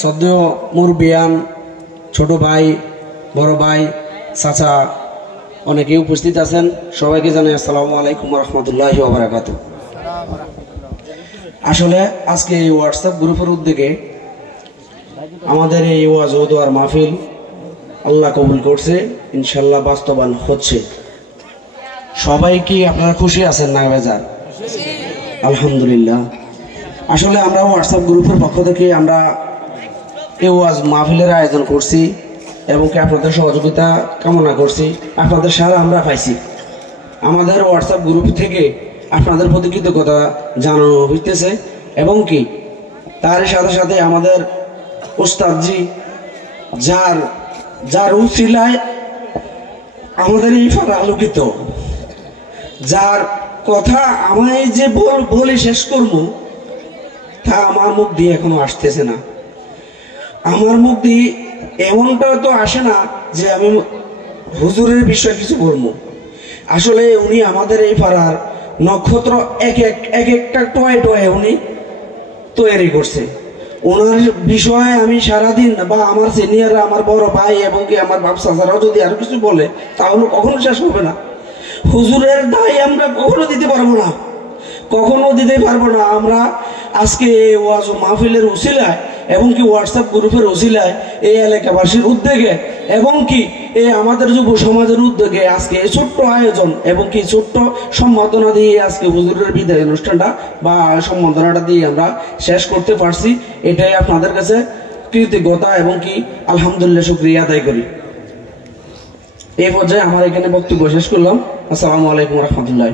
শ্রদ্ধেয় মুরব্বিয়ান, ছোট ভাই, বড় ভাই, চাচা অনেকেই উপস্থিত আছেন। সবাইকে জানাই আসসালামু আলাইকুম রহমতুল্লাহি ওয়া বারাকাতুহু। আসলে আজকে এই হোয়াটসঅ্যাপ গ্রুপের উদ্যোগে আমাদের এই ওয়াজ ও দোয়ার মাহফিল আল্লাহ কবুল করছে, ইনশাল্লাহ বাস্তবায়ন হচ্ছে। সবাই কি আপনারা খুশি আছেন না বেজার? আলহামদুলিল্লাহ। আসলে আমরা হোয়াটসঅ্যাপ গ্রুপের পক্ষ থেকে আমরা এই ওয়াজ মাহফিলের আয়োজন করছি এবং কি আপনাদের সহযোগিতা কামনা করছি। আপনাদের সারা আমরা পাইছি। আমাদের হোয়াটসঅ্যাপ গ্রুপ থেকে আপনাদের প্রতি কৃতজ্ঞতা জানানো হইতেছে এবং কি তার সাথে সাথে আমাদের ওস্তাদজি যার উসিলায় আমাদের এই ফারা আলোকিত, যার কথা আমায় যে বলে শেষ করবো তা আমার মুখ দিয়ে এখনো আসতেছে না। আমার মুখ দিয়ে এমনটা তো আসে না যে আমি হুজুরের বিষয়ে কিছু বলবো। আসলে উনি আমাদের এই পাড়ার নক্ষত্র এক একটা টয়ে টয়ে উনি তৈরি করছে। ওনার বিষয়ে আমি সারাদিন বা আমার সিনিয়ররা, আমার বড় ভাই এবং কি আমার বাপসাচারাও যদি আরো কিছু বলে তাহলে কখনো শেষ হবে না। হুজুরের দায় আমরা কখনো দিতে পারবো না, কখনো দিতে পারবো না। আমরা আজকে ওয়াজ মাহফিলের উসিলায় এবং কি হোয়াটসঅ্যাপ গ্রুপের উসিলায় এই এলাকাবাসীর উদ্যোগে এবং কি এই আমাদের যুব সমাজের উদ্যোগে আজকে এই ছোট্ট আয়োজন এবং কি ছোট্ট সম্বোধনা দিয়ে আজকে হুজুরের বিদায় অনুষ্ঠানটা বা সম্বোধনাটা দিয়ে আমরা শেষ করতে পারছি। এটাই আপনাদের কাছে কৃতজ্ঞতা এবং কি আলহামদুলিল্লাহ শুকরিয়া আদায় করি। এই পর্যায়ে আমার এখানে বক্তব্য শেষ করলাম। আসসালামু আলাইকুম রহমতুল্লাহ।